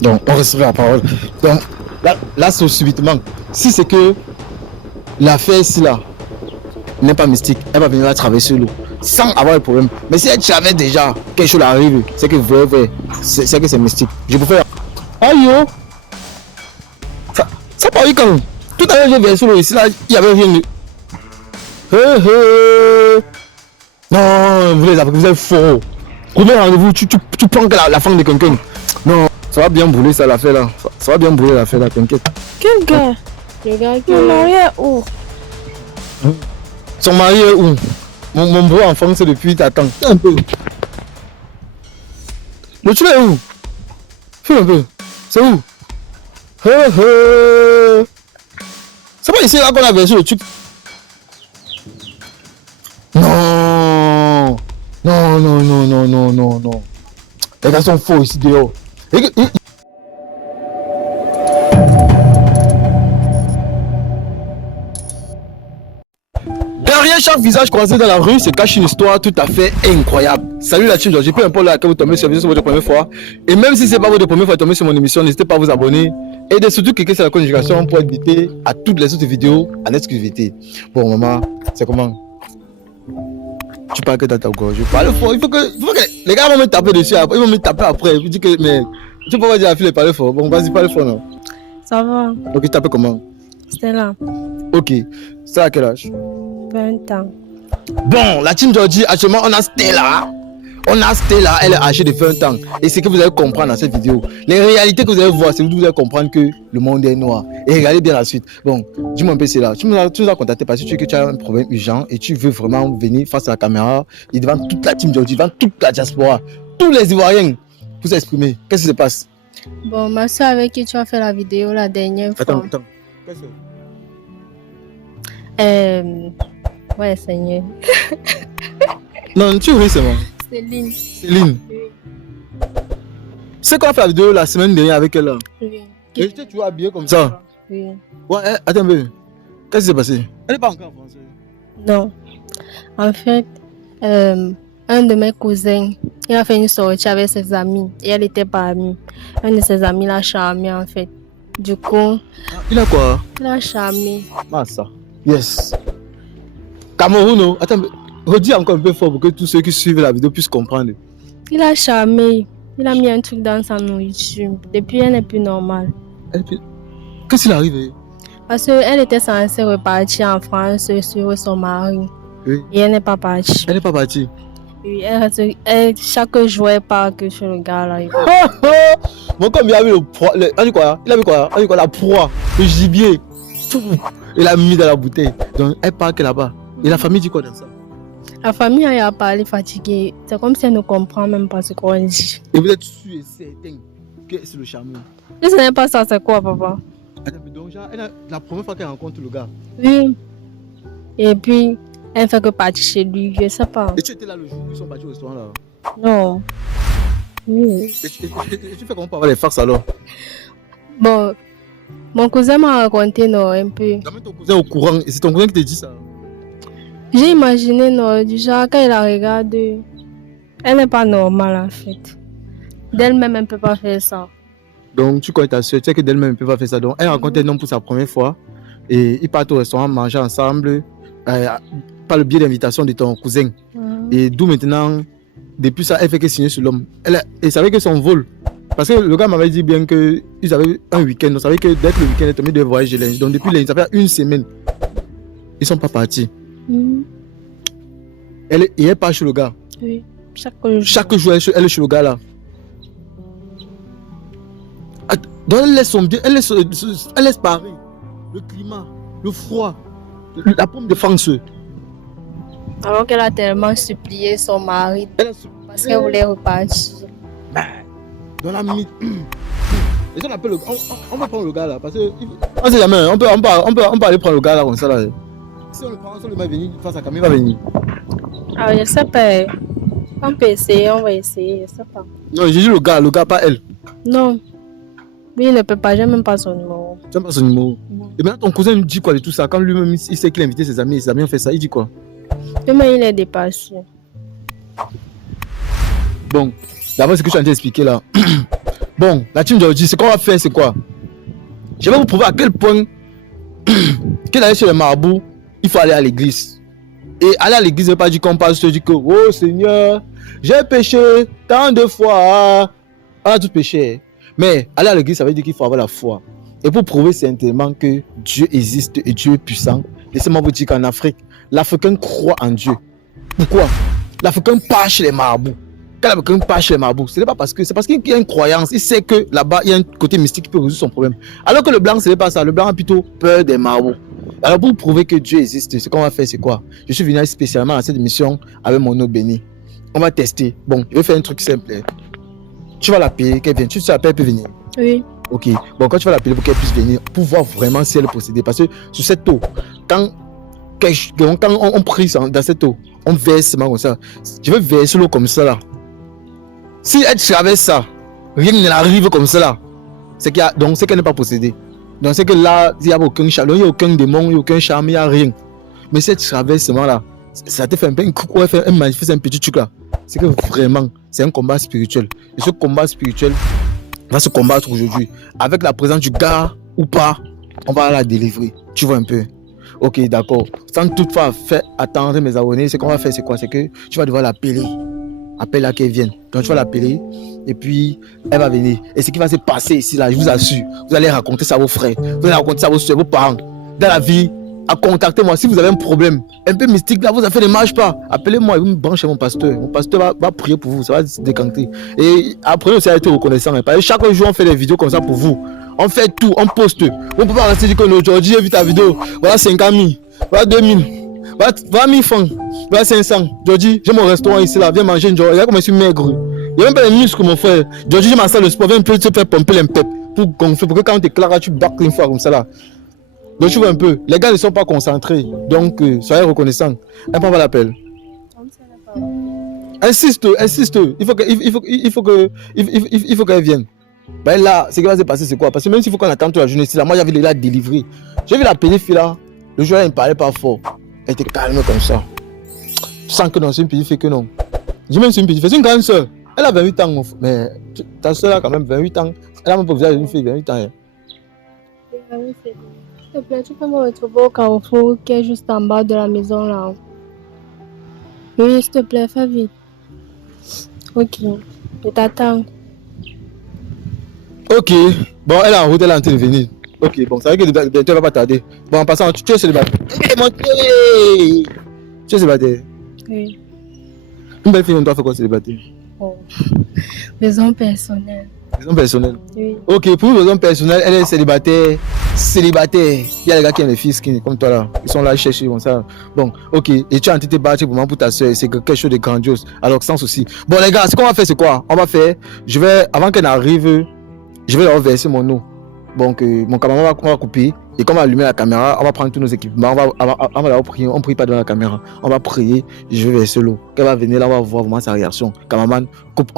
Donc, on respecte la parole. Donc, là c'est subitement. Si c'est que l'affaire ici là n'est pas mystique, elle va venir là traverser l'eau sans avoir de problème. Mais si elle savait déjà quelque chose arrive, c'est que vrai, c'est que c'est mystique. Je peux faire. Aïe yo! Ça parie quand même. Tout à l'heure, j'ai versé l'eau ici là, il y avait rien de. Non, vous êtes faux. Premier rendez-vous, tu prends que la femme de quelqu'un. Non, ça va bien brûler ça l'affaire là. Ça va bien brûler l'affaire là, t'inquiète. Quel gars? Le gars qui est marié où? Son mari est où? Mon beau enfant, c'est depuis t'attends. Un peu. Le tu es où? Fais un peu. C'est où? C'est pas ici là qu'on a versé le truc. Non. Non. Les gars sont faux ici dehors. Derrière chaque visage croisé dans la rue se cache une histoire tout à fait incroyable. Salut la team Georgie, peu importe là que vous tombez sur la vidéo, c'est votre première fois. Et même si c'est pas votre première fois de tomber sur mon émission, n'hésitez pas à vous abonner. Et surtout cliquer sur la conjugations pour être invité à toutes les autres vidéos en exclusivité. Bon maman, c'est comment? Tu parles que dans ta gorge. Je parle fort. Il faut que les gars vont me taper dessus. Ils vont me taper après. Je dis que mais tu peux pas dire à la fille de parler fort. Bon, vas-y, parle fort non. Ça va. Ok, tu t'appelles comment? Stella. Ok. C'est à quel âge? 20 ans. Bon, la team Georgie, actuellement, on a Stella. Elle est âgée de 20 ans. Et c'est que vous allez comprendre dans cette vidéo. Les réalités que vous allez voir, c'est que vous allez comprendre que le monde est noir. Et regardez bien la suite. Bon, dis-moi un peu, c'est là. Tu nous as contacté parce que tu as un problème urgent et tu veux vraiment venir face à la caméra et devant toute la team Georgie, devant toute la diaspora, tous les Ivoiriens, vous exprimer. Qu'est-ce qui se passe? Bon, ma soeur avec qui tu as fait la vidéo la dernière fois. Attends. Qu'est-ce que Ouais, Seigneur. Non, tu ris, c'est moi. Céline. Oui. C'est qu'on a fait la vidéo la semaine dernière avec elle là. Oui. Et tu vois habillée comme ça. Oui. Ouais, attends un peu. Qu'est-ce qui s'est passé? Elle n'est pas encore en français. Non. En fait, un de mes cousins, il a fait une sortie avec ses amis et elle était pas amie. Un de ses amis l'a charmé en fait. Du coup, Il a quoi? il a charmé. Ah ça. Yes. Cameroun, attends, redis encore un peu fort pour que tous ceux qui suivent la vidéo puissent comprendre. Il a charmé. Il a mis un truc dans sa nourriture. Depuis, elle n'est plus normale. Qu'est-ce qu'il arrive? Parce qu'elle était censée repartir en France sur son mari. Oui. Et elle n'est pas partie. Elle n'est pas partie. Oui, chaque jour, elle part que sur le gars là. Bon, comme il a vu le proie, il a vu quoi? La proie, le gibier. Tout. Il a mis dans la bouteille. Donc, elle part que là-bas. Et la famille dit quoi dans ça? La famille a parlé fatiguée. C'est comme si elle ne comprend même pas ce qu'on dit. Et vous êtes sûr et certain que c'est le charmeur? Je ne sais pas ça, c'est quoi, papa? Attends, donc, la première fois qu'elle rencontre le gars. Oui. Et puis, elle ne fait que partir chez lui, je ne sais pas. Et tu étais là le jour où ils sont partis au restaurant là? Non. Oui. Et tu fais comment pour avoir les farces alors? Bon, mon cousin m'a raconté, non, un peu. Tu amènes ton cousin au courant et c'est ton cousin qui te dit ça? J'ai imaginé, non, du genre, quand il la regarde, elle n'est pas normale en fait. D'elle-même, elle ne peut pas faire ça. Donc, tu connais ta soeur, tu sais que d'elle-même, elle ne peut pas faire ça. Donc, elle rencontre un homme pour sa première fois et ils partent au restaurant manger ensemble par le biais d'invitation de ton cousin. Et d'où maintenant, depuis ça, elle fait que signer sur l'homme. Elle savait que son vol, parce que le gars m'avait dit bien qu'ils avaient un week-end. On savait que dès que le week-end est tombé, ils devaient voyager lundi. Donc, depuis lundi, ça fait une semaine. Ils ne sont pas partis. Elle part chez le gars. Oui, chaque jour, elle est chez le gars là. Donc elle laisse son bien, elle laisse Paris, le climat, le froid, la pomme de France. Alors qu'elle a tellement supplié son mari parce qu'elle voulait repartir. Dans la minute. Et on appelle on va prendre le gars là parce que on sait jamais, on peut aller prendre le gars là comme ça là. Si on le prend, si on le met venir face à Camille, il va venir. Ah, je sais pas. On peut essayer, on va essayer, je sais pas. Non, j'ai dit le gars, pas elle. Non. Lui, il ne peut pas, j'ai même pas son numéro. Tu n'as pas son numéro? Non. Et maintenant, ton cousin lui dit quoi de tout ça? Quand lui-même, il sait qu'il a invité ses amis ont fait ça, il dit quoi? Lui-même, il est dépassé. Bon, d'abord, ce que je suis en train d'expliquer là. Bon, la team Georgie, ce qu'on va faire, c'est quoi? Je vais vous prouver à quel point qu'il allait chez le marabout, il faut aller à l'église. Et aller à l'église, ne veut pas dire qu'on parle, se dit que, oh Seigneur, j'ai péché tant de fois. On a tout péché. Mais aller à l'église, ça veut dire qu'il faut avoir la foi. Et pour prouver simplement que Dieu existe et Dieu est puissant, laissez-moi vous dire qu'en Afrique, l'Africain croit en Dieu. Pourquoi? L'Africain part chez les marabouts. Quand l'Africain part chez les marabouts, ce n'est pas parce que, c'est parce qu'il y a une croyance. Il sait que là-bas, il y a un côté mystique qui peut résoudre son problème. Alors que le blanc, ce n'est pas ça. Le blanc a plutôt peur des marabouts. Alors pour prouver que Dieu existe, ce qu'on va faire, c'est quoi? Je suis venu spécialement à cette émission avec mon eau bénie. On va tester. Bon, je vais faire un truc simple. Tu vas l'appeler, qu'elle vienne. Tu sais, elle peut venir. Oui. Ok. Bon, quand tu vas l'appeler pour qu'elle puisse venir, pour voir vraiment si elle est possédée. Parce que sur cette eau, quand on prie dans cette eau, on verse comme ça. Je vais verser l'eau comme ça là. Si elle traverse ça, rien n'arrive comme ça là. C'est qu'elle n'est pas possédée. Donc c'est que là, il n'y a aucun chalon, il n'y a aucun démon, il n'y a aucun charme, il n'y a rien. Mais si elle traverse ce là, ça te fait un peu un coucou, un magnifique, un petit truc là. C'est que vraiment, c'est un combat spirituel. Et ce combat spirituel va se combattre aujourd'hui. Avec la présence du gars ou pas, on va la délivrer. Tu vois un peu. Ok, d'accord. Sans toutefois faire attendre mes abonnés, ce qu'on va faire, c'est quoi? C'est que tu vas devoir l'appeler. Appelle-la qu'elle vienne. Donc tu vas l'appeler et puis elle va venir. Et ce qui va se passer ici, là, je vous assure, vous allez raconter ça à vos frères, vous allez raconter ça à vos soeurs, vos parents. Dans la vie, à contacter-moi. Si vous avez un problème un peu mystique, là, vos affaires ne marchent pas, appelez-moi et vous me branchez mon pasteur. Mon pasteur va prier pour vous, ça va se décanter. Et après, aussi, à être reconnaissant. Parce que chaque jour, on fait des vidéos comme ça pour vous. On fait tout, on poste. On ne peut pas rester dire que aujourd'hui, j'ai vu ta vidéo. Voilà 50 000, voilà 2 000, voilà 1000 francs, voilà 500. Georgie, j'ai mon restaurant ici, là. Viens manger une journée. Regarde comme je suis maigre. Il n'y a même pas les muscles, mon frère. Georgie, j'ai ma salle de sport. Viens un peu te faire pomper l'impep pour gonfler. Pour que quand on t'éclare, tu bacs une fois comme ça, là. Donc, tu vois un peu. Les gars ne sont pas concentrés. Donc, soyez reconnaissants. Un peu l'appel. Insiste. Il faut qu'elle vienne. Ben là, ce qui va se passer, c'est quoi? Parce que même s'il faut qu'on attende toute la journée ici, là, moi, j'avais la délivrer. J'ai vu la petite fille là. Le jour là, il ne parlait pas fort. Elle était calme comme ça. Tu sens que non, c'est une petite fille que non. J'ai même c'est une petite fille. C'est une grande soeur. Elle a 28 ans, mais ta soeur a quand même 28 ans. Elle a même pas besoin d'une fille de 28 ans. Hein. S'il te plaît, tu peux me retrouver au carrefour qui est juste en bas de la maison là. Oui, s'il te plaît, fais vite. Ok, je t'attends. Ok, bon, elle est en route, elle est en train de venir. Ok, bon, ça veut dire que bientôt elle va pas tarder. Bon, en passant, tu es célibataire. Hey, tu es célibataire. Oui. Une belle fille, on doit faire quoi célibataire? Oh. Raison personnelle. Raison personnelle. Oui. Ok, pour une raison personnelle, elle est célibataire. Célibataire. Il y a les gars qui ont les fils qui, comme toi là. Ils sont là, ils cherchent, bon ça. Bon, ok. Et tu as en train de te battre pour ta soeur. C'est quelque chose de grandiose. Alors, sans souci. Bon, les gars, ce qu'on va faire, c'est quoi? On va faire. Avant qu'elle arrive, je vais leur verser mon eau. Donc, mon caméraman va couper. Et quand on va allumer la caméra, on va prendre tous nos équipements. On va prier. On ne prie pas devant la caméra. On va prier. Je vais verser l'eau. Quand elle va venir là, on va voir vraiment sa réaction. Caméraman, coupe.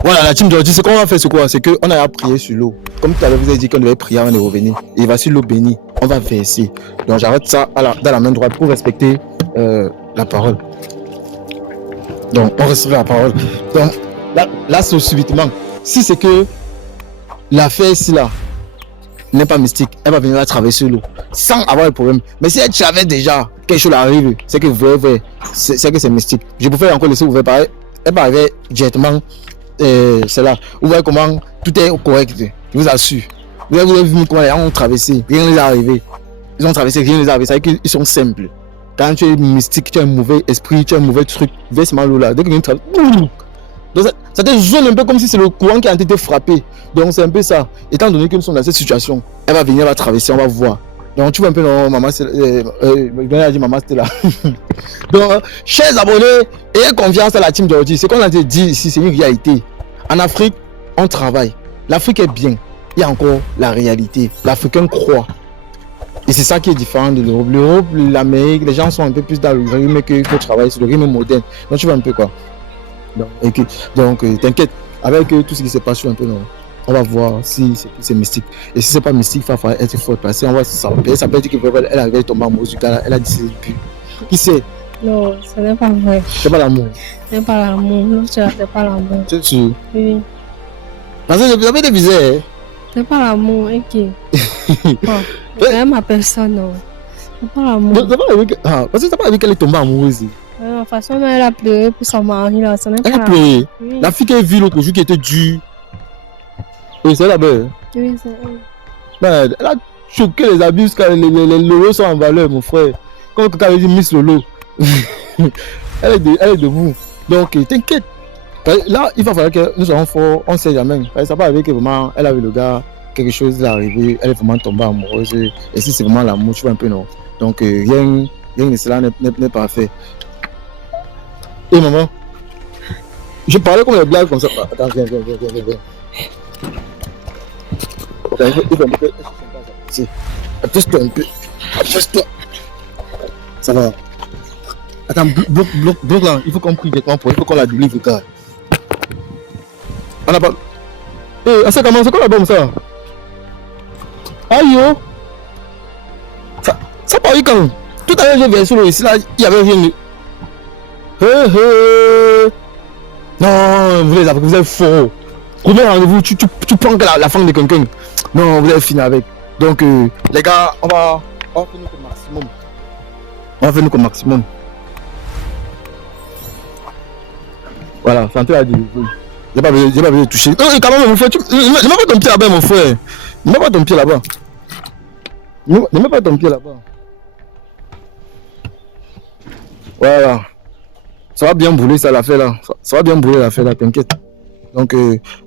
Voilà, la team Georgie, ce qu'on va faire, c'est quoi? C'est qu'on a prié sur l'eau. Comme tout à l'heure, vous avez dit qu'on devait prier avant de revenir. Et voici l'eau bénie. On va verser. Donc, j'arrête ça dans la main droite pour respecter la parole. Donc, on respecte la parole. Donc, là c'est subitement. Si c'est que l'affaire ici, là, n'est pas mystique, elle va venir à traverser l'eau sans avoir de problème. Mais si elle traverse déjà, quelque chose arrive, c'est que c'est que c'est mystique. Je préfère encore laisser ouvert pareil. Elle va arriver directement. C'est là. Vous voyez comment tout est correct. Je vous assure. Vous avez vu comment les gens ont traversé. Rien ne les est arrivé. Ils ont traversé, rien ne les est arrivé. C'est qu'ils sont simples. Quand tu es mystique, tu as un mauvais esprit, tu as un mauvais truc, verse mal l'eau là. Dès que tu traverses, donc ça te zone un peu comme si c'est le courant qui a été frappé. Donc c'est un peu ça. Étant donné que nous sommes dans cette situation, elle va venir, elle va traverser, on va voir. Donc tu vois un peu, non, maman, maman c'était là. Donc, chers abonnés, ayez confiance à la team d'aujourd'hui. Ce qu'on a dit ici, c'est une réalité. En Afrique, on travaille. L'Afrique est bien. Il y a encore la réalité. L'Africain croit. Et c'est ça qui est différent de l'Europe. L'Europe, l'Amérique, les gens sont un peu plus dans le rythme qu'il faut travailler, sur le rythme moderne. Donc tu vois un peu quoi. Donc t'inquiète, avec tout ce qui se passe, un peu, non. On va voir si c'est mystique. Et si c'est pas mystique, il va falloir être fort passé. On va ça peut dire qu'elle avait tombé amoureuse du gars, elle a dit c'est plus. Qui sait? Non, ce n'est pas vrai. C'est pas l'amour. Ce n'est pas l'amour. Non, c'est pas l'amour. C'est sûr. Oui. Parce que j'avais des visées. C'est pas l'amour, ok. C'est même ma personne, non. C'est pas l'amour. Parce que t'as pas vu qu'elle est tombée amoureuse. De toute façon, elle a pleuré pour son mari là. Elle a pleuré. Oui. La fille qui a vu l'autre jour qui était dure. Oui, c'est là-bas. Oui, c'est elle. Elle a choqué les abus quand les lolos sont en valeur, mon frère. Comme quelqu'un avait dit Miss Lolo. elle est debout. Donc, t'inquiète. Là, il va falloir que nous soyons forts. On ne sait jamais. Ça va avec que vraiment, elle avait le gars, quelque chose est arrivé. Elle est vraiment tombée amoureuse. Et si c'est vraiment l'amour, tu vois un peu, non. Donc, rien de cela n'est pas fait. Et maman, je parlais comme les blagues comme ça. Attends, viens. Il faut me faire. Attache-toi un peu. Attache-toi. Ça va. Attends, bloque là. Il faut qu'on prie directement pour. Il faut qu'on la délivre, gars. On n'a pas. Ça commence. C'est quoi la bombe, ça? Aïe, yo. Ça part quand? Tout à l'heure, j'ai versé l'eau ici, là, il y avait rien de. Non, vous êtes faux. Premier rendez-vous, tu prends la femme de quelqu'un. Non, vous êtes fini avec. Donc, les gars, on va faire notre maximum. On va faire notre maximum. Voilà, santé à dire. J'ai pas besoin de toucher. Non, quand même, mon frère, ne mets pas ton pied là-bas, mon frère. Ne mets pas ton pied là-bas. Ne mets pas ton pied là-bas. Voilà. Ça va bien brûler ça l'affaire là. Ça va bien brûler l'affaire là, t'inquiète. Donc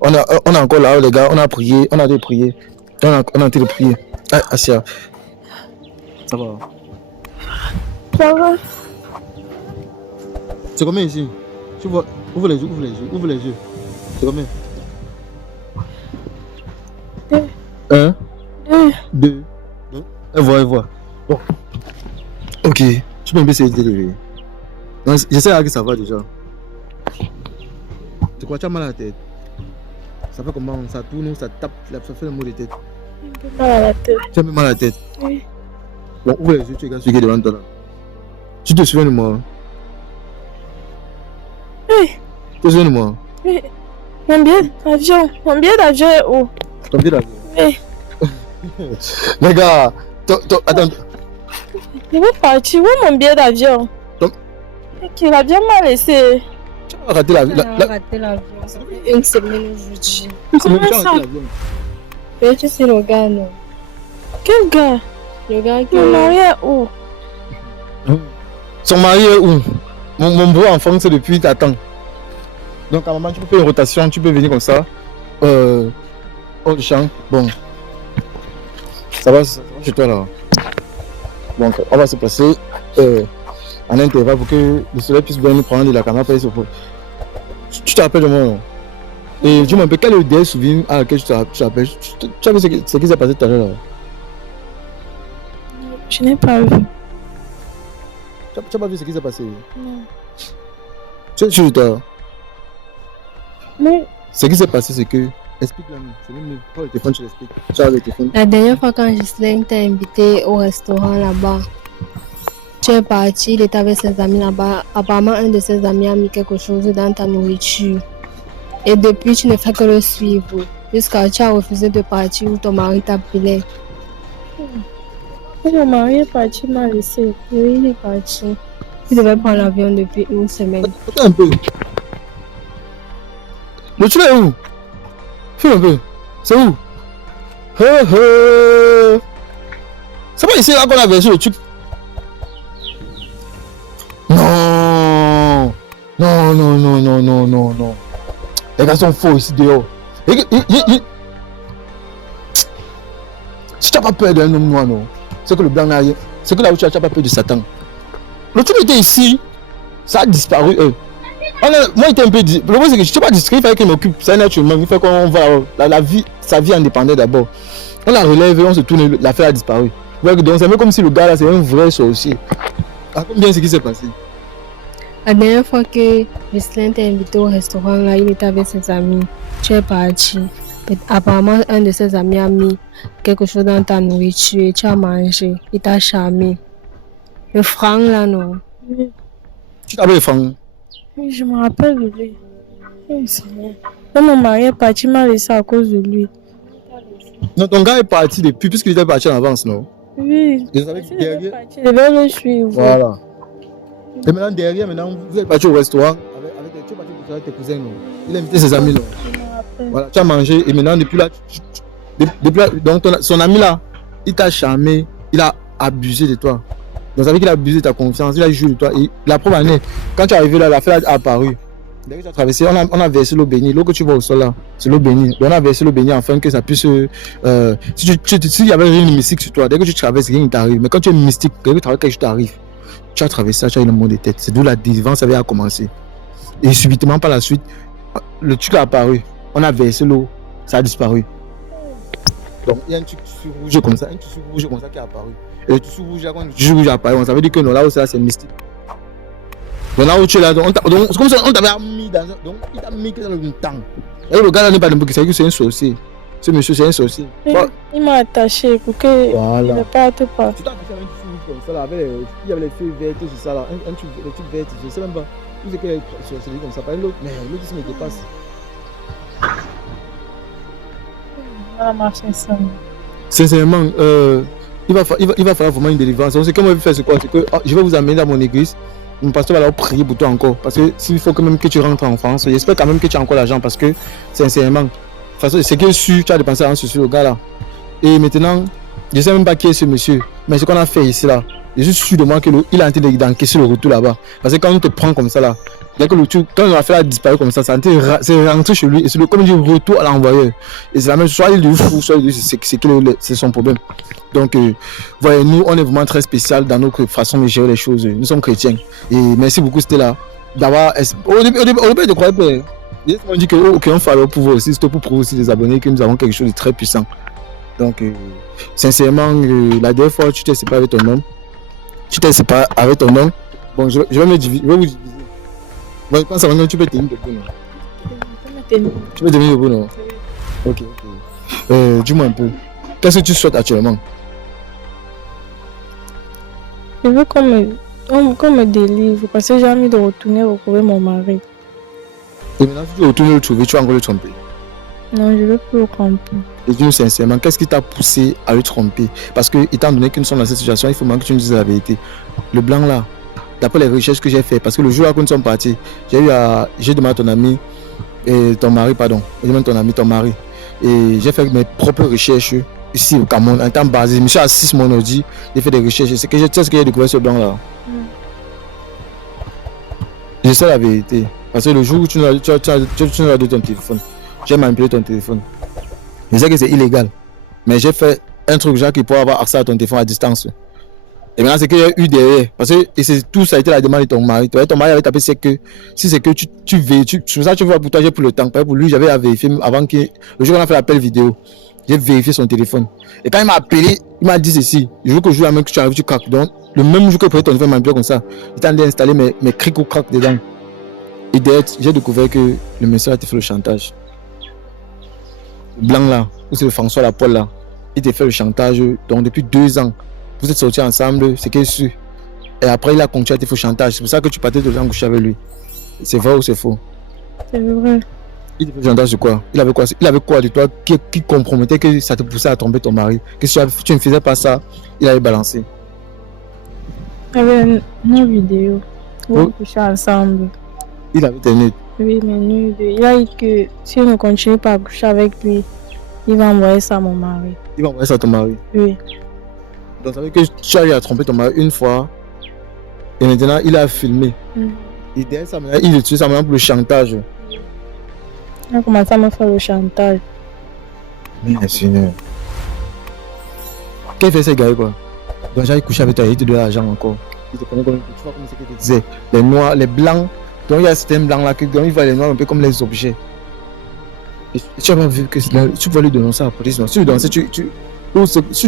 on a encore là les gars, on a prié, on a été prier. On a été prier. Ah, Asia. Ça va. Ça va. C'est combien ici? Tu vois, ouvre les yeux. C'est combien? 2. 1, 2. Elle voit. Bon. Ok. Tu peux me essayer de lever. J'essaie que ça va déjà. Tu crois que tu as mal à la tête? Ça fait comment? Ça tourne, ça tape, ça fait le mot de tête. J'ai mal à la tête. Tu as mal à la tête? Oui. Bon, ouvre les yeux, tu regardes ce qui est devant toi là. Tu te souviens de moi? Oui. Tu te souviens de moi? Oui. Mon billet d'avion est où? Ton billet d'avion? Oui. Les gars, attends. Je veux partir. Où est mon billet d'avion? Il a bien mal laissé. Tu as raté l'avion. Raté l'avion. Ça fait une semaine aujourd'hui. Comment ça? Oui, tu sais le gars, non? Quel gars? Le gars qui. Mon mari est où? Son mari est où? Mon beau enfant, c'est depuis t'attends. Donc à un moment, tu peux faire une rotation, tu peux venir comme ça. Au champ. Bon. Ça va chez toi là. Donc on va se passer en intervalle pour que le soleil puisse bien nous prendre de la caméra. Tu te rappelles de moi, non? Et dis-moi un peu, quel est le dernier souvenir à laquelle tu te rappelles? Tu as vu ce qui s'est passé tout à l'heure là? Je n'ai pas vu. Tu n'as pas vu ce qui s'est passé? Non. Tu es sûr de toi? Mais Ce qui s'est passé, c'est que. Explique-la, c'est même mieux. Prends le téléphone, tu l'expliques. Tu as le téléphone. La dernière fois quand Ghislaine t'a invité au restaurant là-bas, tu es parti, il était avec ses amis là-bas. Apparemment, un de ses amis a mis quelque chose dans ta nourriture. Et depuis, tu ne fais que le suivre. Jusqu'à tu as refusé de partir où ton mari t'appelait. Mon mari est parti, il m'a laissé. Oui, il est parti. Il devait prendre l'avion depuis une semaine. Attends un peu. Le tu es où? Fais un peu. C'est où? C'est pas ici là qu'on a versé le truc. Non. Non, non, non, non, non, non, non. Les gars sont faux ici dehors. Si tu n'as pas peur d'un homme noir, non. C'est que le blanc n'a rien. C'est que là où tu n'as pas peur de Satan. Le truc était ici. Ça a disparu. Moi, j'étais un peu. Le problème, c'est que je n'étais pas discret. Il fallait qu'il m'occupe. Ça, naturellement. Il faut qu'on va. La vie, sa vie en dépendait d'abord. On la relève et on se tourne. L'affaire a disparu. Donc, c'est un peu comme si le gars là, c'est un vrai sorcier. Raconte bien ce qui s'est passé. La dernière fois que Jocelyn t'a invité au restaurant, là, il était avec ses amis. Tu es parti. Apparemment, un de ses amis a mis quelque chose dans ta nourriture et tu as mangé. Il t'a charmé. Le franc, là, non. Oui, Tu t'appelles Franck? oui, je me rappelle de lui. Oui, c'est vrai. Quand mon mari est parti, il m'a laissé à cause de lui. Non, ton gars est parti depuis, puisqu'il était parti en avance, non? Oui, Et vous savez il que devait derrière. partir, il devait le suivre. Voilà. Et maintenant, derrière, vous êtes parti au restaurant tu es parti avec tes cousins, non? Il a invité ses amis, non? Je me rappelle. Voilà, tu as mangé et maintenant, depuis là, depuis là donc son ami là, il t'a charmé, il a abusé de toi. Donc, ça veut dire qu'il a abusé de ta confiance, il a joué de toi. Et la preuve en est, quand tu es arrivé là, l'affaire a apparu. Dès que tu as traversé, on a versé l'eau bénie. L'eau que tu vois au sol là, c'est l'eau bénie. Donc, on a versé l'eau bénie afin que ça puisse. S'il y avait rien de mystique sur toi, dès que tu traverses, rien ne t'arrive. Mais quand tu es mystique, dès que quelque chose t'arrive, tu as traversé ça, tu as eu le monde de tête. C'est d'où la délivrance avait commencé. Et subitement, par la suite, le truc a apparu. On a versé l'eau, ça a disparu. Donc, il y a un truc rouge comme ça, qui a apparu. Et le tissu rouge, quand le tissu rouge apparaît, ça veut dire que non, là où c'est là, c'est mystique. Donc là où tu es là, donc c'est comme ça, on t'avait mis dans un. Donc il t'a mis dans le temps. Et le gars là n'est pas n'importe qui, c'est que c'est un sorcier. Ce monsieur, c'est un sorcier. Il m'a attaché pour que voilà. il ne parte pas. Tu t'as attaché avec un tissu rouge comme ça là, il y avait les feuilles vertes, c'est ça là, un truc, les trucs verts, je sais même pas. Vous êtes sorcier comme ça, pas l'autre, mais l'autre il me dépasse. Voilà ma fait ça. Sincèrement, il va falloir vraiment une délivrance. Donc, ce que moi je vais faire, c'est quoi? C'est que je vais vous amener dans mon église. Mon pasteur va leur prier pour toi encore. Parce que s'il faut quand même que tu rentres en France, j'espère quand même que tu as encore l'argent. Parce que, sincèrement, de toute façon, c'est que tu as dépensé l'argent sur le gars là. Et maintenant, je ne sais même pas qui est ce monsieur. Mais ce qu'on a fait ici là, je suis sûr de moi qu'il est en train d'encaisser le retour là-bas. Parce que quand on te prend comme ça là, dès que quand on a fait la disparaître comme ça, c'est rentré chez lui. Et c'est le comme du retour à l'envoyeur. Et c'est la même chose. Soit il est fou, soit c'est son problème. Donc, voyez, nous, on est vraiment très spécial dans notre façon de gérer les choses. Nous sommes chrétiens. Et merci beaucoup, c'était là. D'avoir. Au début, je ne croyais pas. On dit que, on fait alors pour vous aussi, c'est pour prouver aussi les abonnés que nous avons quelque chose de très puissant. Donc, sincèrement, la dernière fois, tu t'es séparé avec ton homme. Bon, je vais me diviser. Je vais vous diviser. Bon, je pense que tu peux tenir debout, non? Tu peux tenir debout, non? Ok. Dis-moi un peu. Qu'est-ce que tu souhaites actuellement? Je veux qu'on me délivre parce que j'ai envie de retourner retrouver mon mari. Et maintenant, si tu retournes le trouver, tu vas encore le tromper. Non, je ne veux plus le tromper. Et dis-nous sincèrement, qu'est-ce qui t'a poussé à le tromper? Parce que, étant donné que nous sommes dans cette situation, il faut vraiment que tu nous dises la vérité. Le blanc là, d'après les recherches que j'ai faites, parce que le jour où nous sommes partis, j'ai demandé à ton ami, ton mari, et j'ai fait mes propres recherches ici au Cameroun, en temps basé. Je me suis assis sur mon ordi, j'ai fait des recherches. C'est ce que j'ai découvert ce blanc là. Je sais la vérité. Parce que le jour où tu nous as donné ton téléphone, j'ai manipulé ton téléphone. Je sais que c'est illégal. Mais j'ai fait un truc genre qui pourrait avoir accès à ton téléphone à distance. Et maintenant, c'est qu'il y a eu derrière. Parce que tout ça a été la demande de ton mari. Ton mari avait tapé, c'est que si c'est que tu vérifies. C'est ça que tu vois pour toi, j'ai pris le temps. Pour lui, j'avais à vérifier avant que. Le jour où on a fait l'appel vidéo, j'ai vérifié son téléphone. Et quand il m'a appelé, il m'a dit ceci. Je veux que je joue la même que tu arrives, tu craques. Donc, le même jour que pour ton téléphone manipulé comme ça, il t'a installé mes crics ou craques dedans. Et derrière, j'ai découvert que le monsieur a été fait le chantage. Le blanc là, ou c'est le François Lapolle là, il t'a fait le chantage. Donc, depuis 2 ans, vous êtes sortis ensemble, c'est qu'il est sûr. Et après, il a continué à te faire le chantage. C'est pour ça que tu partais de gens coucher avec lui. C'est vrai ou c'est faux? C'est vrai. Il te fait chantage sur quoi? Il avait quoi de toi qui compromettait que ça te poussait à tromper ton mari? Que si tu ne faisais pas ça, il avait balancé. Il y avait une vidéo où Oh. on couchait ensemble. Il avait tes nudes. Oui, mais nude. Il a dit que si on ne continue pas à coucher avec lui, il va envoyer ça à mon mari. Il va envoyer ça à ton mari. Oui. Donc ça veut dire que tu as eu à tromper ton mari une fois. Et maintenant, il a filmé. Et derrière ça, maintenant, il utilise ça maintenant pour le chantage. Il a commencé à me faire le chantage. Mais Seigneur. Qu'est-ce qu'il fait, ces gars, quoi? Donc, j'ai couché avec toi, il te donne l'argent encore. Il te connaît comme tu vois comme c'est qu'il te disait. Les noirs, les blancs. Donc, il y a certains blancs là, donc il voit les noirs un peu comme les objets. Et tu as pas vu que tu peux lui donner à la police. Non? Si tu donnes, si tu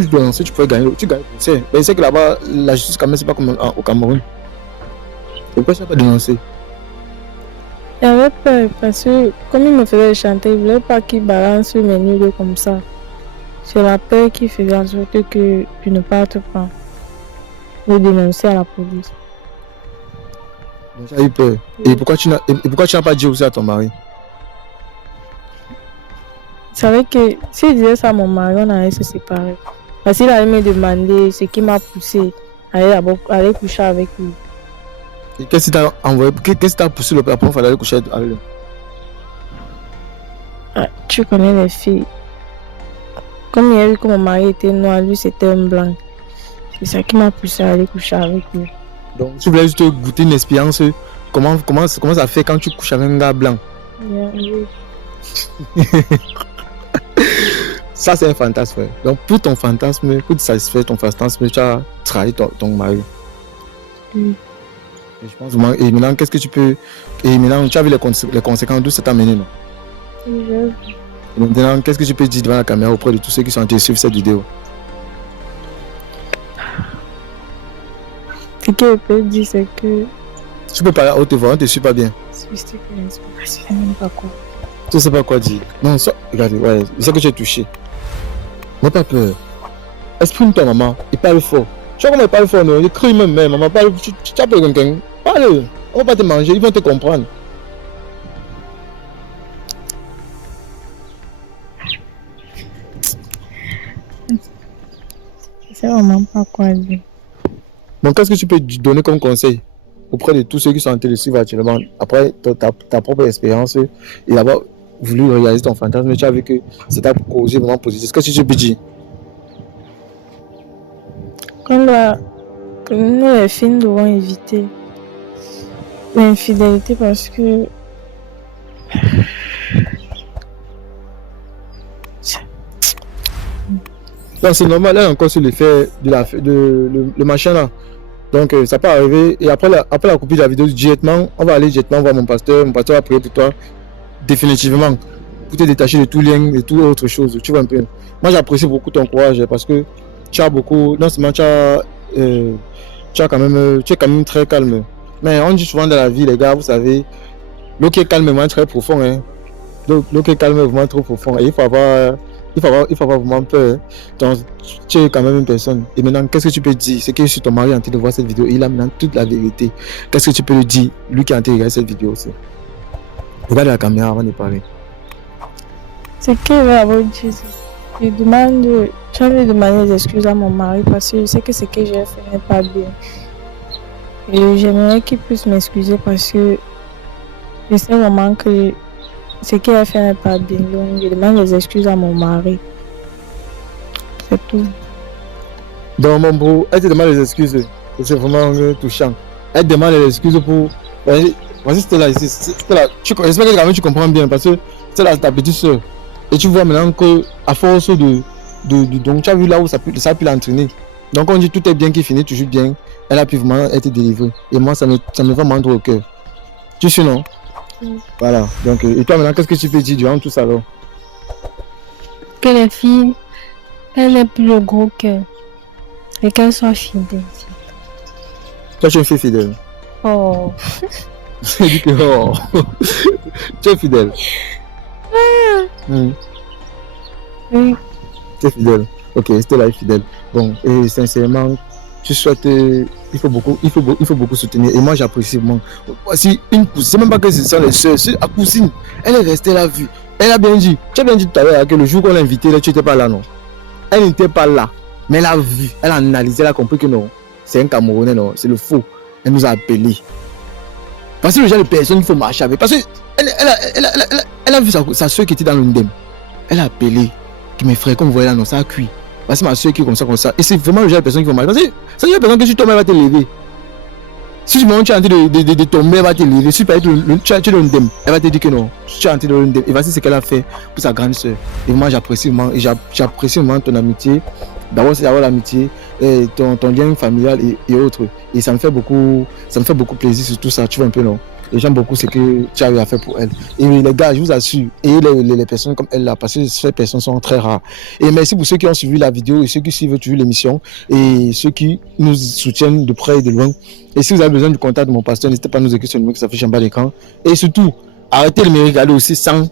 donnes, tu peux gagner. Tu gagnes. Mais il sait que là-bas, la justice, quand même, c'est pas comme au Cameroun. Et pourquoi tu n'as pas dénoncé? Il avait peur parce que, comme il me faisait chanter, il ne voulait pas qu'il balance mes nudes comme ça. C'est la peur qui faisait en sorte que je ne parte pas. Le dénoncer à la police. Donc, tu as eu peur. Et pourquoi tu n'as pas dit aussi à ton mari? Il savait que s'il disait ça à mon mari, on allait se séparer. Parce qu'il allait me demander ce qui m'a poussé à aller coucher avec lui. Et qu'est-ce qui t'a envoyé? Qu'est-ce qui t'a poussé la première fois d'aller coucher avec lui? Ah, tu connais les filles. Comme il a vu que mon mari était noir, lui c'était un blanc. C'est ça qui m'a poussé à aller coucher avec lui. Donc, tu voulais juste goûter une expérience. Comment ça fait quand tu couches avec un gars blanc? Oui. Ça, c'est un fantasme, frère. Donc, pour ton fantasme, pour te satisfaire ton fantasme, tu as trahi ton mari. Oui. Et je pense vraiment. Et maintenant, qu'est-ce que tu peux. Et maintenant, tu as vu les conséquences d'où ça t'a mené, non? Oui, Et maintenant, qu'est-ce que tu peux dire devant la caméra auprès de tous ceux qui sont intéressés sur cette vidéo? Ce que je peux dire, c'est que. Tu peux parler à haute voix, on ne te suit pas bien. Je sais même pas quoi. Tu ne sais pas quoi dire. Non, ça. Regarde, ouais, je sais que tu es touché. N'aie pas peur. Exprime-toi, maman. Il parle fort. Tu vois comment il parle fort, non? Il crie même, mais maman, parle. Tu appelles quelqu'un. Parle. On va pas te manger, ils vont te comprendre. Je sais vraiment pas quoi dire. Donc, qu'est-ce que tu peux donner comme conseil auprès de tous ceux qui sont intéressés actuellement, après ta propre expérience et avoir voulu réaliser ton fantasme, mais tu as vu que ça t'a causé vraiment positif? Qu'est-ce que tu peux dire? Quand nous les filles devons éviter l'infidélité parce que Donc, c'est normal, là encore sur l'effet de le machin là. Donc, ça peut arriver. Et après la copie de la vidéo, directement, on va aller directement voir mon pasteur. Mon pasteur va prier pour toi, définitivement, pour te détacher de tout lien, de toute autre chose. Tu vois un peu. Moi, j'apprécie beaucoup ton courage parce que tu as beaucoup. Non seulement tu es quand même très calme. Mais on dit souvent dans la vie, les gars, vous savez, l'eau qui est calme est vraiment très profond. Hein. L'eau qui est calme est vraiment trop profond. Et il faut avoir vraiment peur. Donc, tu es quand même une personne. Et maintenant, qu'est-ce que tu peux dire? C'est que je suis ton mari en train de voir cette vidéo. Il a maintenant toute la vérité. Qu'est-ce que tu peux lui dire? Lui qui a en train de regarder cette vidéo aussi. Regarde la caméra avant de parler. c'est que je vais avoir dit. Je vais demander des excuses à mon mari parce que je sais que ce que j'ai fait n'est pas bien. Et j'aimerais qu'il puisse m'excuser parce que je sais vraiment que ce qu'il a fait n'est pas bien. Donc, je demande des excuses à mon mari. C'est tout. Donc, mon bro, elle te demande des excuses. C'est vraiment touchant. Elle te demande des excuses pour. Vas-y, c'était là, ici. J'espère que quand même tu comprends bien parce que c'est là ta petite soeur. Et tu vois maintenant qu'à force donc tu as vu là où ça a pu l'entraîner. Donc on dit tout est bien qui finit toujours bien. Elle a pu vraiment être délivrée. Et moi, ça me fait vraiment au cœur. Tu sais, non? Voilà. Donc, et toi maintenant, qu'est-ce que tu peux dire durant tout ça alors? Que les filles, elles n'aient plus le gros cœur. Et qu'elles soient fidèles. Toi, tu es une fille fidèle. Oh. Je dis que oh. Tu es fidèle. Oui. Tu es fidèle. Ok, c'était là fidèle. Bon, et sincèrement, je souhaite, il faut beaucoup soutenir. Et moi, j'apprécie vraiment. Voici une cousine, c'est même pas que ce sont les soeurs, c'est la cousine. Elle est restée, elle a vu. Elle a bien dit, tu as bien dit tout à l'heure que le jour qu'on l'a invitée, tu n'étais pas là, non? Elle n'était pas là. Mais elle a vu, elle a analysé, elle a compris que non, c'est un Camerounais, non, c'est le faux. Elle nous a appelés. Parce que le genre de personnes, il faut marcher avec. Parce qu'elle a vu sa soeur qui était dans l'Undem. Elle a appelé, que mes frères, comme vous voyez là, non, ça a cuit. Parce que ma soeur qui est comme ça. Et c'est vraiment le genre de personnes qui vont marcher. Parce que c'est le genre de personnes que si tu tombes, elle va te lever. Si tu es en train de tomber, elle va te lever. Si tu es dans l'Undem, elle va te dire que non, tu es en train de l'Undem. Et voici ce qu'elle a fait pour sa grande soeur. Et moi, j'apprécie vraiment ton amitié. D'abord, c'est d'avoir l'amitié, ton lien familial et autres. Et ça me fait beaucoup plaisir sur tout ça. Tu vois un peu, non? Et j'aime beaucoup ce que tu as eu à faire pour elle. Et les gars, je vous assure, et les personnes comme elle là, parce que ces personnes sont très rares. Et merci pour ceux qui ont suivi la vidéo et ceux qui suivent toujours l'émission et ceux qui nous soutiennent de près et de loin. Et si vous avez besoin du contact de mon pasteur, n'hésitez pas à nous écrire sur le numéro qui s'affiche en bas de l'écran. Et surtout, arrêtez de me regarder aussi sans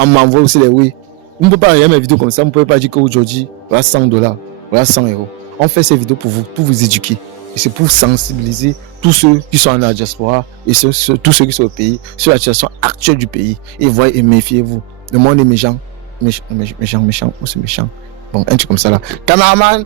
m'envoyer aussi les oui. Vous ne pouvez pas regarder mes vidéos comme ça, vous ne pouvez pas dire qu'aujourd'hui, voilà $100, voilà 100 €. On fait ces vidéos pour vous éduquer. Et c'est pour sensibiliser tous ceux qui sont en la diaspora et tous ceux qui sont au pays sur la situation actuelle du pays. Et voyez et méfiez-vous. Le monde est méchant. Méchant, ou c'est méchant. Bon, un truc comme ça là. Cameraman!